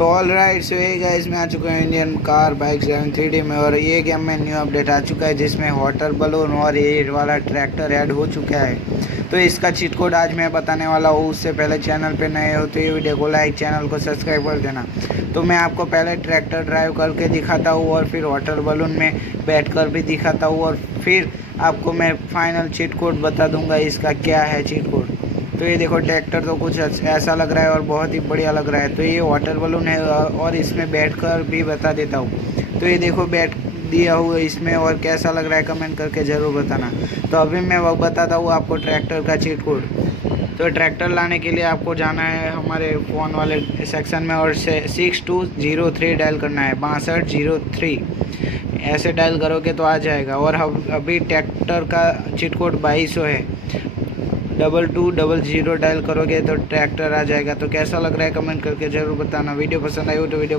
तो all right, सो ये guys मैं आ चुका हूँ इंडियन कार बाइक 3D में। और ये गेम में न्यू अपडेट आ चुका है जिसमें वाटर बलून और ये वाला ट्रैक्टर ऐड हो चुका है। तो इसका चीट कोड आज मैं बताने वाला हूँ। उससे पहले चैनल पे नए हो तो ये वीडियो को लाइक, चैनल को सब्सक्राइब कर देना। तो मैं आपको पहले ट्रैक्टर ड्राइव करके दिखाता हूँ और फिर वाटर बलून में बैठ कर भी दिखाता हूँ और फिर आपको मैं फाइनल चीट कोड बता दूँगा इसका क्या है चीट कोड। तो ये देखो ट्रैक्टर तो कुछ ऐसा लग रहा है और बहुत ही बढ़िया लग रहा है। तो ये वाटर बलून है और इसमें बैठकर भी बता देता हूँ। तो ये देखो बैठ दिया हुआ इसमें और कैसा लग रहा है कमेंट करके ज़रूर बताना। तो अभी मैं वो बताता हूँ आपको ट्रैक्टर का चीट कोड। तो ट्रैक्टर लाने के लिए आपको जाना है हमारे फ़ोन वाले सेक्शन में और 6203 डायल करना है, 6203 ऐसे डायल करोगे तो आ जाएगा। और अभी ट्रैक्टर का चीट कोड 2200 है, 2200 डायल करोगे तो ट्रैक्टर आ जाएगा। तो कैसा लग रहा है कमेंट करके ज़रूर बताना। वीडियो पसंद आई हो तो वीडियो को